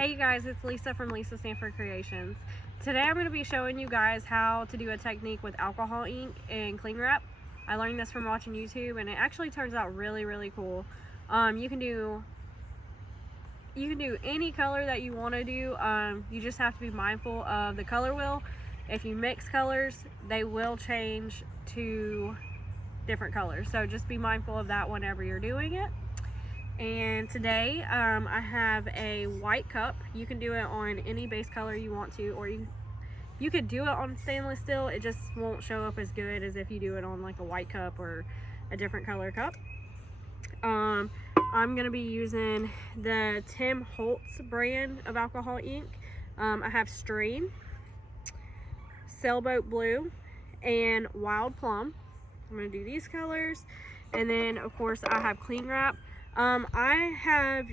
Hey guys, it's Lisa from Lisa Sanford Creations. Today I'm going to be showing you guys how to do a technique with alcohol ink and cling wrap. I learned this from watching YouTube and it actually turns out really cool. You can do any color that you want to do. You just have to be mindful of the color wheel. If you mix colors, they will change to different colors. So just be mindful of that whenever you're doing it. And today I have a white cup. You can do it on any base color you want to, or you could do it on stainless steel. It just won't show up as good as if you do it on like a white cup or a different color cup. I'm gonna be using the Tim Holtz brand of alcohol ink. I have Stream, Sailboat Blue, and Wild Plum. I'm gonna do these colors, and then of course I have cling wrap. I have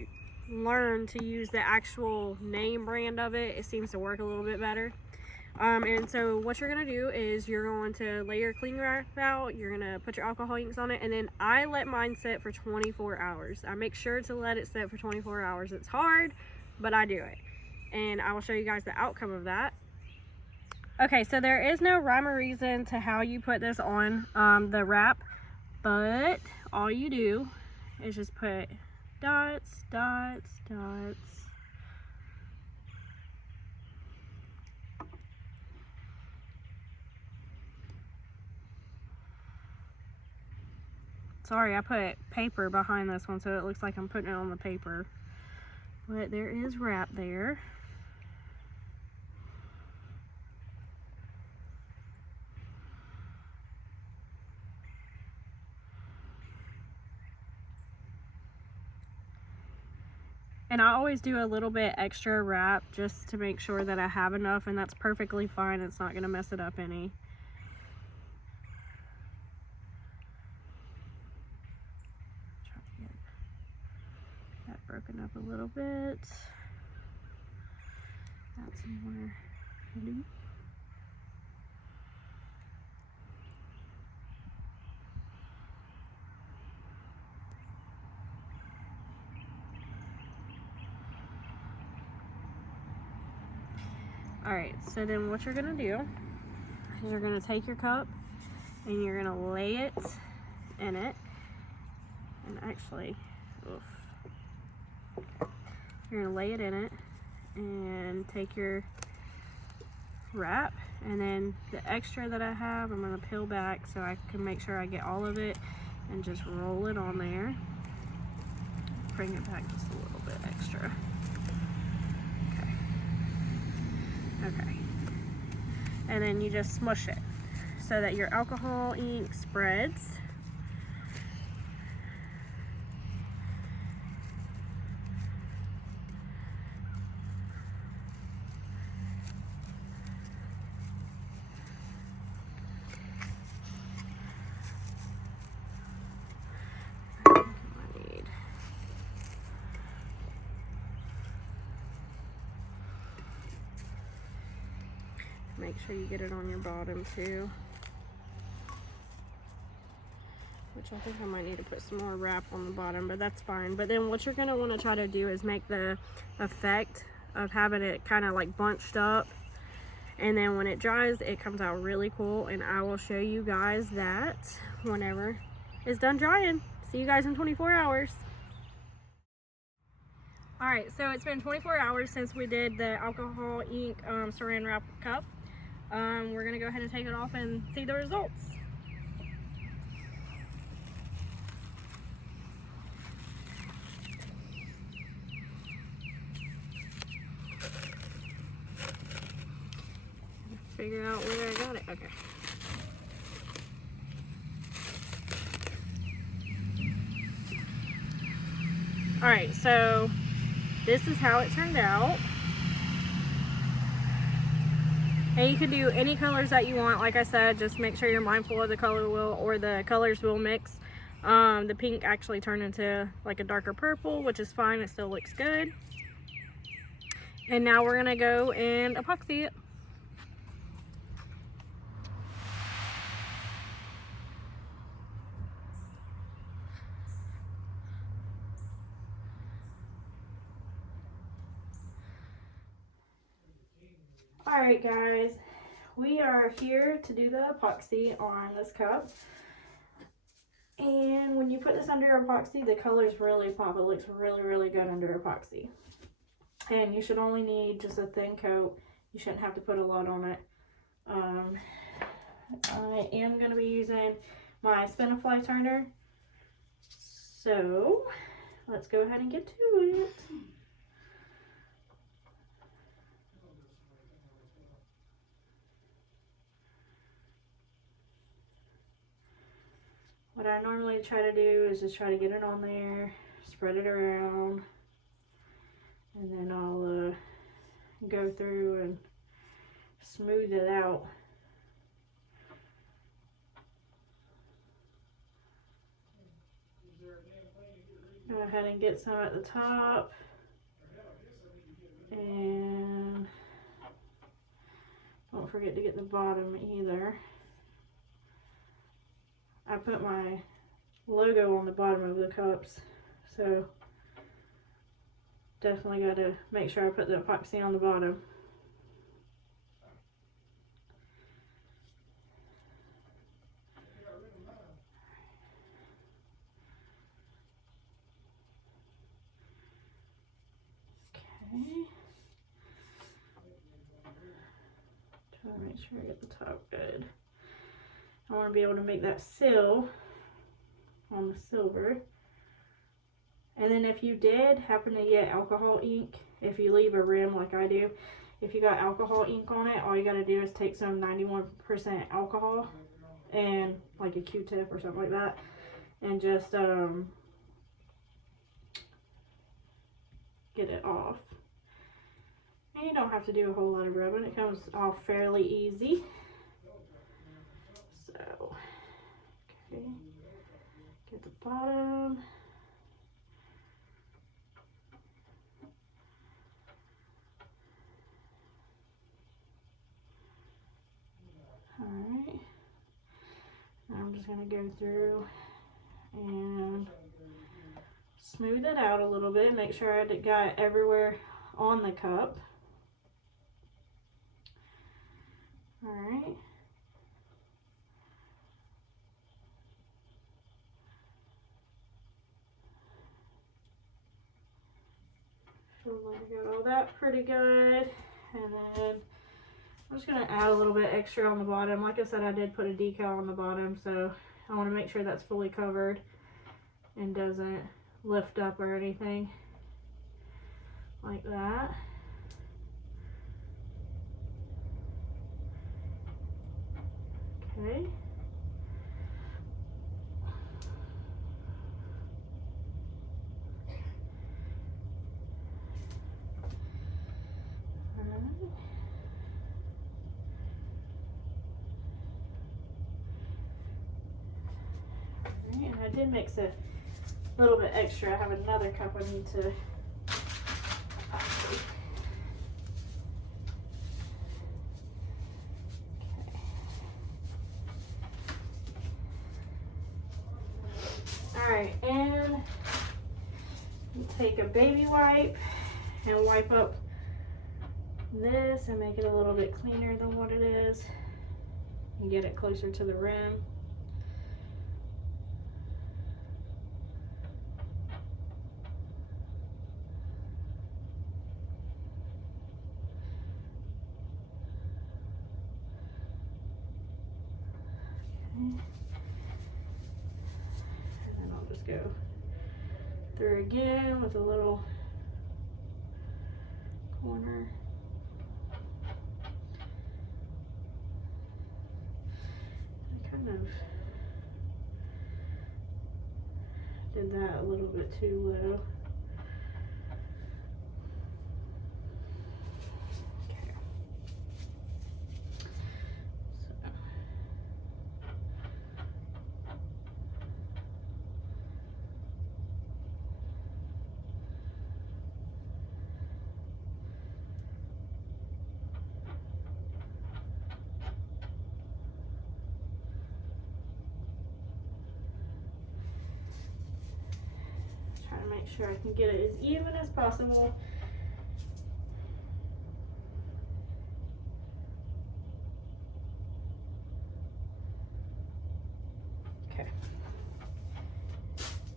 learned to use the actual name brand of it. It seems to work a little bit better. And so what you're going to do is you're going to lay your cling wrap out, you're going to put your alcohol inks on it, and then I let mine sit for 24 hours. I make sure to let it sit for 24 hours. It's hard, but I do it. And I will show you guys the outcome of that. Okay, so there is no rhyme or reason to how you put this on the wrap, but all you do is just put dots. Sorry, I put paper behind this one so it looks like I'm putting it on the paper. But there is wrap there. And I always do a little bit extra wrap just to make sure that I have enough, and that's perfectly fine. It's not going to mess it up any. Try to get that broken up a little bit. Add some more glue. Alright, so then what you're going to do is you're going to take your cup and you're going to lay it in it. And actually, you're going to lay it in it and take your wrap, and then the extra that I have, I'm going to peel back so I can make sure I get all of it and just roll it on there. Bring it back just a little bit extra. Okay, and then you just smush it so that your alcohol ink spreads. Make sure you get it on your bottom too. Which I think I might need to put some more wrap on the bottom, but that's fine. But then what you're going to want to try to do is make the effect of having it kind of like bunched up. And then when it dries, it comes out really cool. And I will show you guys that whenever it's done drying. See you guys in 24 hours. Alright, so it's been 24 hours since we did the alcohol ink saran wrap cup. We're going to go ahead and take it off and see the results. Figure out where I got it. Okay. Alright, so this is how it turned out. And you can do any colors that you want. Like I said, just make sure you're mindful of the color wheel, or the colors will mix. The pink actually turned into like a darker purple, which is fine. It still looks good. And now we're going to go and epoxy it. Alright guys, we are here to do the epoxy on this cup. And when you put this under epoxy, the colors really pop. It looks really, really good under epoxy. And you should only need just a thin coat. You shouldn't have to put a lot on it. I am going to be using my Spin-A-Fly turner. So, let's go ahead and get to it. What I normally try to do is just try to get it on there, spread it around, and then I'll go through and smooth it out. Go ahead and get some at the top, and don't forget to get the bottom either. I put my logo on the bottom of the cups, so definitely got to make sure I put the epoxy on the bottom. Okay. Try to make sure I get the top good. I want to be able to make that seal on the silver. And then if you did happen to get alcohol ink, if you leave a rim like I do, if you got alcohol ink on it, all you got to do is take some 91% alcohol and like a Q-tip or something like that, and just get it off. And you don't have to do a whole lot of rubbing. It comes off fairly easy. So, okay, get the bottom. Alright, now I'm just going to go through and smooth it out a little bit, make sure I got everywhere on the cup. Alright. Feel like I got all that pretty good. And then I'm just going to add a little bit extra on the bottom. Like I said, I did put a decal on the bottom, so I want to make sure that's fully covered and doesn't lift up or anything like that. Okay. And I did mix a little bit extra. I have another cup I need to epoxy. Alright, and you take a baby wipe and wipe up this and make it a little bit cleaner than what it is and get it closer to the rim. And then I'll just go through again with a little corner. I kind of did that a little bit too low. Make sure I can get it as even as possible.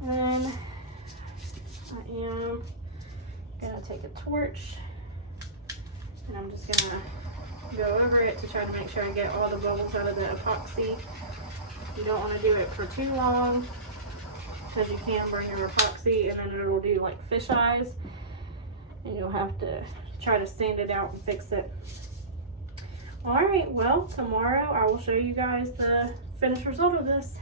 And I am gonna take a torch and I'm just gonna go over it to try to make sure I get all the bubbles out of the epoxy. You don't want to do it for too long because you can burn your epoxy and then it'll do like fish eyes and you'll have to try to sand it out and fix it. All right, well, tomorrow I will show you guys the finished result of this.